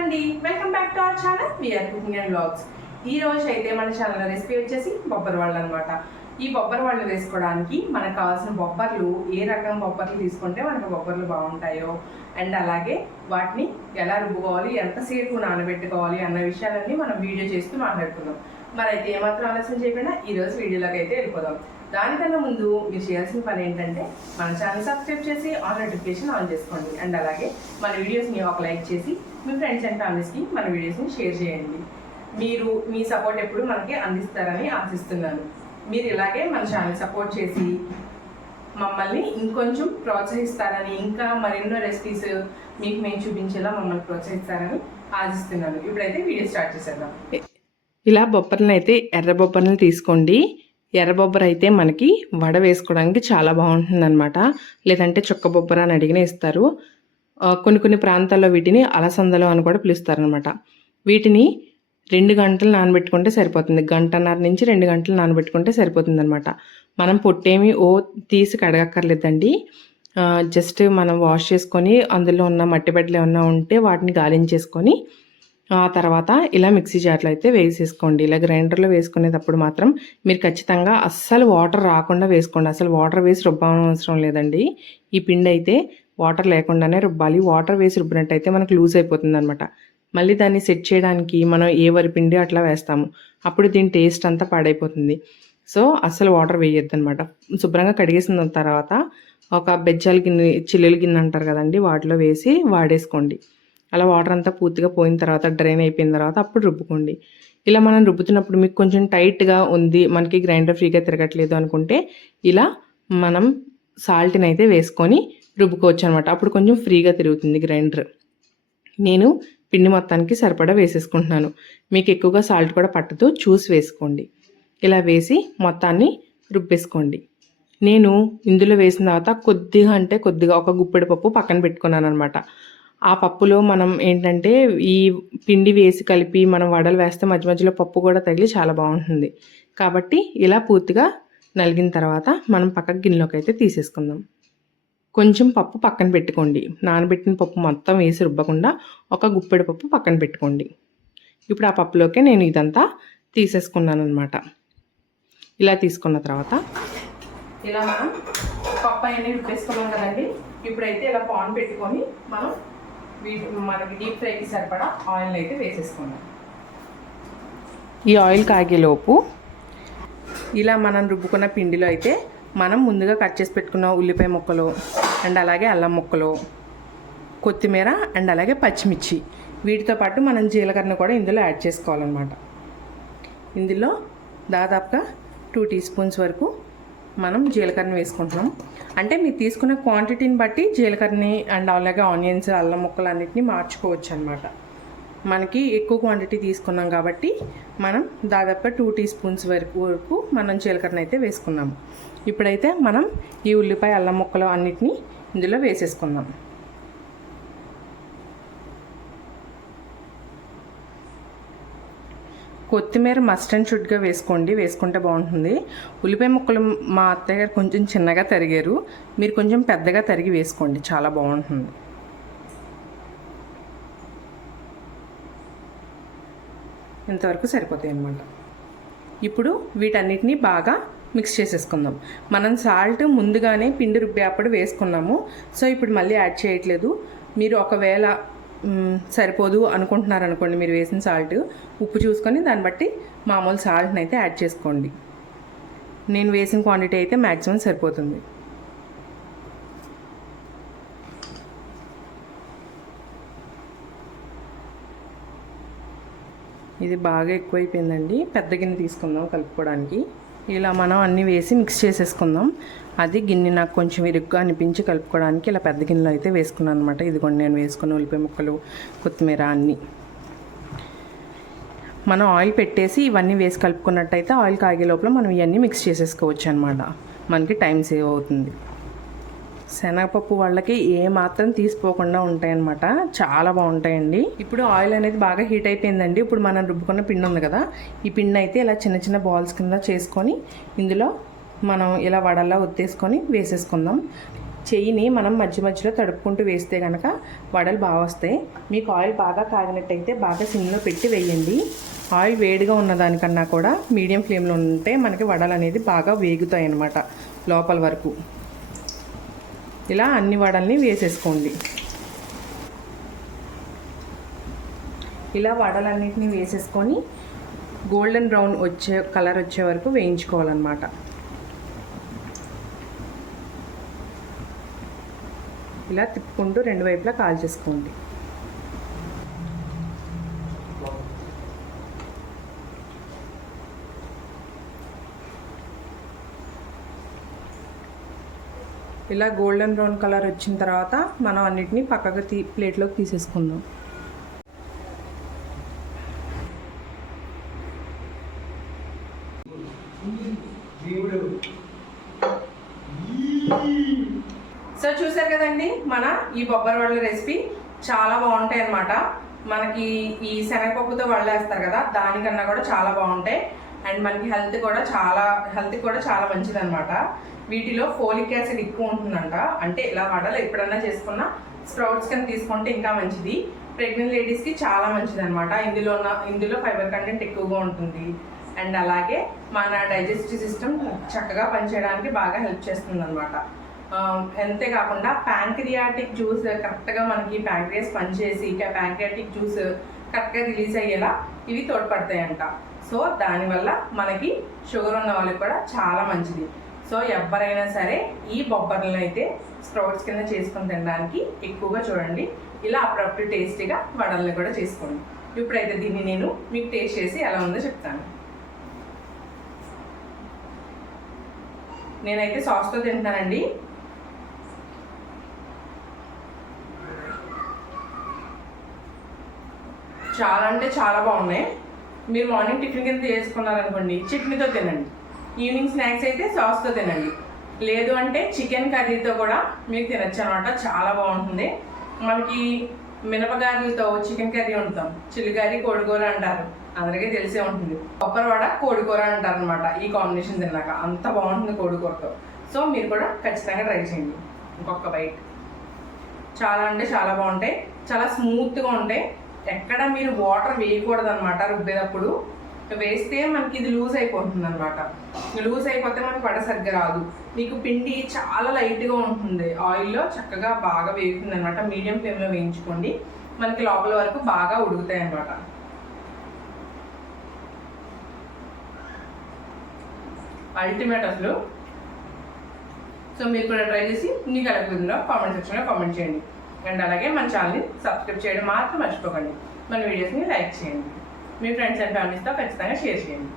అండి welcome back to our channel VR cooking and blogs ఈ రోజు అయితే మన ఛానల్ రెసిపీ వచ్చేసి బొబ్బరి వాళ్ళు అనమాట ఈ బొబ్బరి వాళ్ళు వేసుకోవడానికి మనకు కావాల్సిన బొబ్బర్లు ఏ రకం బొబ్బర్లు తీసుకుంటే మనకు బొబ్బర్లు బాగుంటాయో అండ్ అలాగే వాటిని ఎలా రుబ్బుకోవాలి ఎంతసేపు నానబెట్టుకోవాలి అన్న విషయాలన్నీ మనం వీడియో చేస్తూ మాట్లాడుకుందాం. మరి అయితే ఏమాత్రం ఆలస్యం చేయకుండా ఈ రోజు వీడియోలోకి అయితే వెళ్ళిపోదాం. దానికన్నా ముందు మీరు చేయాల్సిన పని ఏంటంటే మన ఛానల్ సబ్స్క్రైబ్ చేసి ఆల్ నోటిఫికేషన్ ఆన్ చేసుకోండి. అండ్ అలాగే మన వీడియోస్ని ఒక లైక్ చేసి మీ ఫ్రెండ్స్ అండ్ ఫ్యామిలీస్కి మన వీడియోస్ని షేర్ చేయండి. మీరు మీ సపోర్ట్ ఎప్పుడు మనకి అందిస్తారని ఆశిస్తున్నాను. మీరు ఇలాగే మన ఛానల్ సపోర్ట్ చేసి మమ్మల్ని ఇంకొంచెం ప్రోత్సహిస్తారని ఇంకా మరెన్నో రెసిపీస్ మీకు మేము చూపించేలా మమ్మల్ని ప్రోత్సహిస్తారని ఆశిస్తున్నాను. ఇప్పుడైతే వీడియో స్టార్ట్ చేసేద్దాం. ఇలా బొప్పర్లను అయితే ఎర్ర బొప్పర్లను తీసుకోండి. ఎర్ర బొబ్బర అయితే మనకి వడ వేసుకోవడానికి చాలా బాగుంటుంది అనమాట లేదంటే చుక్క బొబ్బర అని అడిగిన ఇస్తారు. కొన్ని కొన్ని ప్రాంతాల్లో వీటిని అలసందలు అని కూడా పిలుస్తారనమాట వీటిని రెండు గంటలు నానబెట్టుకుంటే సరిపోతుంది. గంటన్నర నుంచి రెండు గంటలు నానబెట్టుకుంటే సరిపోతుంది అనమాట మనం పొట్టేమి ఓ తీసి కడగక్కర్లేదండి. జస్ట్ మనం వాష్ చేసుకొని అందులో ఉన్న మట్టి బెడ్డలు ఏమన్నా ఉంటే వాటిని గాలించేసుకొని ఆ తర్వాత ఇలా మిక్సీ జార్లో అయితే వేసేసుకోండి. ఇలా గ్రైండర్లో వేసుకునేటప్పుడు మాత్రం మీరు ఖచ్చితంగా అస్సలు వాటర్ రాకుండా వేసుకోండి. అసలు వాటర్ వేసి రుబ్బవసరం లేదండి. ఈ పిండి అయితే వాటర్ లేకుండానే రుబ్బాలి. వాటర్ వేసి రుబ్బినట్టయితే మనకు లూజ్ అయిపోతుంది అనమాట మళ్ళీ దాన్ని సెట్ చేయడానికి మనం ఏ వరి పిండి అట్లా వేస్తాము. అప్పుడు దీని టేస్ట్ అంతా పాడైపోతుంది. సో అస్సలు వాటర్ వేయొద్దు అనమాట శుభ్రంగా కడిగేసిన తర్వాత ఒక బెజ్జాల గిన్నె చిల్లుల గిన్నె అంటారు కదండి వాటిలో వేసి వాడేసుకోండి. అలా వాటర్ అంతా పూర్తిగా పోయిన తర్వాత డ్రైన్ అయిపోయిన తర్వాత అప్పుడు రుబ్బుకోండి. ఇలా మనం రుబ్బుతున్నప్పుడు మీకు కొంచెం టైట్గా ఉంది మనకి గ్రైండర్ ఫ్రీగా తిరగట్లేదు అనుకుంటే ఇలా మనం సాల్ట్ని అయితే వేసుకొని రుబ్బుకోవచ్చు అనమాట అప్పుడు కొంచెం ఫ్రీగా తిరుగుతుంది గ్రైండర్. నేను పిండి మొత్తానికి సరిపడా వేసేసుకుంటున్నాను. మీకు ఎక్కువగా సాల్ట్ కూడా పట్టదు చూసి వేసుకోండి. ఇలా వేసి మొత్తాన్ని రుబ్బేసుకోండి. నేను ఇందులో వేసిన తర్వాత కొద్దిగా అంటే కొద్దిగా ఒక గుప్పెడు పప్పు పక్కన పెట్టుకున్నాను అనమాట ఆ పప్పులో మనం ఏంటంటే ఈ పిండి వేసి కలిపి మనం వడలు వేస్తే మధ్య మధ్యలో పప్పు కూడా తగిలి చాలా బాగుంటుంది. కాబట్టి ఇలా పూర్తిగా నలిగిన తర్వాత మనం పక్కకు గిన్నెలోకి అయితే తీసేసుకుందాం. కొంచెం పప్పు పక్కన పెట్టుకోండి. నానబెట్టిన పప్పు మొత్తం వేసి రుబ్బకుండా ఒక గుప్పెడు పప్పు పక్కన పెట్టుకోండి. ఇప్పుడు ఆ పప్పులోకే నేను ఇదంతా తీసేసుకున్నాను అనమాట ఇలా తీసుకున్న తర్వాత ఇలా మనం పప్పు అవన్నీ రుబ్బేసుకున్నాం కదండి. ఇప్పుడైతే ఇలా పాన్ పెట్టుకొని మనం మనకి డీప్ ఫ్రైకి సరిపడా ఆయిల్ అయితే వేసేసుకుందాం. ఈ ఆయిల్ కాగేలోపు ఇలా మనం రుబ్బుకున్న పిండిలో అయితే మనం ముందుగా కట్ చేసి పెట్టుకున్న ఉల్లిపాయ ముక్కలు అండ్ అలాగే అల్లం ముక్కలు కొత్తిమీర అండ్ అలాగే పచ్చిమిర్చి వీటితో పాటు మనం జీలకర్ర కూడా ఇందులో యాడ్ చేసుకోవాలన్నమాట. ఇందులో దాదాపుగా టూ టీ స్పూన్స్ వరకు మనం జీలకర్రని వేసుకుంటున్నాం. అంటే మీరు తీసుకున్న క్వాంటిటీని బట్టి జీలకర్రని అండ్ అలాగే ఆనియన్స్ అల్లం ముక్కలు అన్నిటిని మార్చుకోవచ్చు అనమాట మనకి ఎక్కువ క్వాంటిటీ తీసుకున్నాం కాబట్టి మనం దాదాపు టూ టీ స్పూన్స్ వరకు వరకు మనం జీలకర్రని అయితే వేసుకున్నాము ఇప్పుడైతే మనం ఈ ఉల్లిపాయ అల్లం ముక్కలు అన్నిటిని ఇందులో వేసేసుకుందాం. కొత్తిమీర మస్ట్ అండ్ షుడ్గా వేసుకోండి వేసుకుంటే బాగుంటుంది. ఉల్లిపాయ ముక్కలు మా అత్తయ్య గారు కొంచెం చిన్నగా తరిగారు. మీరు కొంచెం పెద్దగా తరిగి వేసుకోండి చాలా బాగుంటుంది. ఇంతవరకు సరిపోతాయి అన్నమాట. ఇప్పుడు వీటన్నిటిని బాగా మిక్స్ చేసేసుకుందాం. మనం సాల్ట్ ముందుగానే పిండి రుబ్బేప్పుడు వేసుకున్నాము. సో ఇప్పుడు మళ్ళీ యాడ్ చేయట్లేదు. మీరు ఒకవేళ సరిపోదు అనుకుంటున్నారు అనుకోండి మీరు వేసిన సాల్ట్ ఉప్పు చూసుకొని దాన్ని బట్టి మామూలు సాల్ట్ని అయితే యాడ్ చేసుకోండి. నేను వేసిన క్వాంటిటీ అయితే మ్యాక్సిమం సరిపోతుంది. ఇది బాగా ఎక్కువైపోయిందండి. పెద్ద గిన్నె తీసుకుందాం కలుపుకోవడానికి. ఇలా మనం అన్నీ వేసి మిక్స్ చేసేసుకుందాం. అది గిన్నె నాకు కొంచెం ఇరుగ్గా అనిపించి కలుపుకోవడానికి ఇలా పెద్ద గిన్నెలో అయితే వేసుకున్నాను అనమాట ఇదిగోండి నేను వేసుకున్న ఉల్లిపాయ ముక్కలు కొత్తిమీర అన్నీ. మనం ఆయిల్ పెట్టేసి ఇవన్నీ వేసి కలుపుకున్నట్టయితే ఆయిల్ కాగే లోపల మనం ఇవన్నీ మిక్స్ చేసేసుకోవచ్చు అనమాట మనకి టైం సేవ్ అవుతుంది. శనగపప్పు వాళ్ళకి ఏ మాత్రం తీసిపోకుండా ఉంటాయన్నమాట. చాలా బాగుంటాయండి. ఇప్పుడు ఆయిల్ అనేది బాగా హీట్ అయిపోయిందండి. ఇప్పుడు మనం రుబ్బుకున్న పిండి ఉంది కదా ఈ పిండి అయితే ఇలా చిన్న చిన్న బాల్స్ కింద చేసుకొని ఇందులో మనం ఇలా వడల్లా ఒత్తేసుకొని వేసేసుకుందాం. చెయ్యిని మనం మధ్య మధ్యలో తడుపుకుంటూ వేస్తే కనుక వడలు బాగా వస్తాయి. మీకు ఆయిల్ బాగా కాగినట్టయితే బాగా సిమ్లో పెట్టి వేయండి. ఆయిల్ వేడిగా ఉన్నదానికన్నా కూడా మీడియం ఫ్లేమ్లో ఉంటే మనకి వడలు అనేది బాగా వేగుతాయి అన్నమాట లోపల వరకు. ఇలా అన్ని వడల్ని వేసేసుకోండి. ఇలా వడలన్నిటిని వేసేసుకొని గోల్డెన్ బ్రౌన్ వచ్చే కలర్ వచ్చే వరకు వేయించుకోవాలన్నమాట. ఇలా తిప్పుకుంటూ రెండు వైపులా కాల్ చేసుకోండి ఇలా గోల్డెన్ బ్రౌన్ కలర్ వచ్చిన తర్వాత మనం అన్నిటినీ పక్కకు తీ ప్లేట్లోకి తీసేసుకుందాం. సో చూసారు కదండి మన ఈ బొబ్బరి వడల రెసిపీ చాలా బాగుంటాయి అన్నమాట మనకి ఈ శనగపప్పుతో వడలు వేస్తారు కదా దానికన్నా కూడా చాలా బాగుంటాయి. అండ్ మనకి హెల్త్ కూడా చాలా హెల్త్ కూడా చాలా మంచిది అనమాట వీటిలో ఫోలిక్ యాసిడ్ ఎక్కువ ఉంటుందంట. అంటే ఇలా వడలు? ఎప్పుడన్నా చేసుకున్నా స్ప్రౌట్స్ కింద తీసుకుంటే ఇంకా మంచిది. ప్రెగ్నెంట్ లేడీస్కి చాలా మంచిది అనమాట ఇందులో ఉన్న ఇందులో ఫైబర్ కంటెంట్ ఎక్కువగా ఉంటుంది. అండ్ అలాగే మన డైజెస్టివ్ సిస్టమ్ చక్కగా పనిచేయడానికి బాగా హెల్ప్ చేస్తుంది అనమాట అంతేకాకుండా ప్యాంక్రియాటిక్ జ్యూస్ కరెక్ట్గా మనకి ప్యాంక్రియాస్ పనిచేసి ప్యాంక్రియాటిక్ జ్యూస్ కరెక్ట్గా రిలీజ్ అయ్యేలా ఇవి తోడ్పడతాయంట. సో దానివల్ల మనకి షుగర్ ఉన్న వాళ్ళకి కూడా చాలా మంచిది. సో ఎవరైనా సరే ఈ బొబ్బర్లను అయితే స్ప్రౌట్స్ కింద చేసుకొని తినడానికి ఎక్కువగా చూడండి. ఇలా అప్పుడప్పుడు టేస్టీగా వడల్ని కూడా చేసుకోండి. ఇప్పుడైతే దీన్ని నేను మీకు టేస్ట్ చేసి ఎలా ఉందో చెప్తాను. నేనైతే సాస్తో తింటానండి. చాలా అంటే చాలా బాగున్నాయి. మీరు మార్నింగ్ టిఫిన్ కింద చేసుకున్నారనుకోండి చట్నీతో తినండి. ఈవినింగ్ స్నాక్స్ అయితే సాస్తో తినండి. లేదు అంటే చికెన్ కర్రీతో కూడా మీరు తినచ్చు అనమాట చాలా బాగుంటుంది. మనకి మినపగారెలతో చికెన్ కర్రీ వండుతాం చిల్లిగారి కర్రీ కోడికూర అంటారు. అందరికీ తెలిసే ఉంటుంది. కొబ్బరి వడ కోడికూర అంటారు అనమాట. ఈ కాంబినేషన్ తిన్నాక అంత బాగుంటుంది కోడికూరతో. సో మీరు కూడా ఖచ్చితంగా ట్రై చేయండి. ఇంకొక బైట్ చాలా అంటే చాలా బాగుంటాయి. చాలా స్మూత్గా ఉంటాయి. ఎక్కడ మీరు వాటర్ వేయకూడదు అనమాట రుబ్బేటప్పుడు. వేస్తే మనకి ఇది లూజ్ అయిపోతుంది అనమాట లూజ్ అయిపోతే మనకి వడ సరిగ్గా రాదు. మీకు పిండి చాలా లైట్గా ఉంటుంది. ఆయిల్లో చక్కగా బాగా వేగుతుంది అనమాట మీడియం ఫ్లేమ్లో వేయించుకోండి. మనకి లోపల వరకు బాగా ఉడుకుతాయి అనమాట అల్టిమేట్ అసలు. సో మీరు కూడా ట్రై చేసి మీకు ఎలా కుదిరిందో కామెంట్ సెక్షన్లో కామెంట్ చేయండి. అండ్ అలాగే మన ఛానల్ని సబ్స్క్రైబ్ చేయడం మాత్రం మర్చిపోకండి. మన వీడియోస్ని లైక్ చేయండి. మీ ఫ్రెండ్స్ అండ్ ఫ్యామిలీస్తో ఖచ్చితంగా షేర్ చేయండి.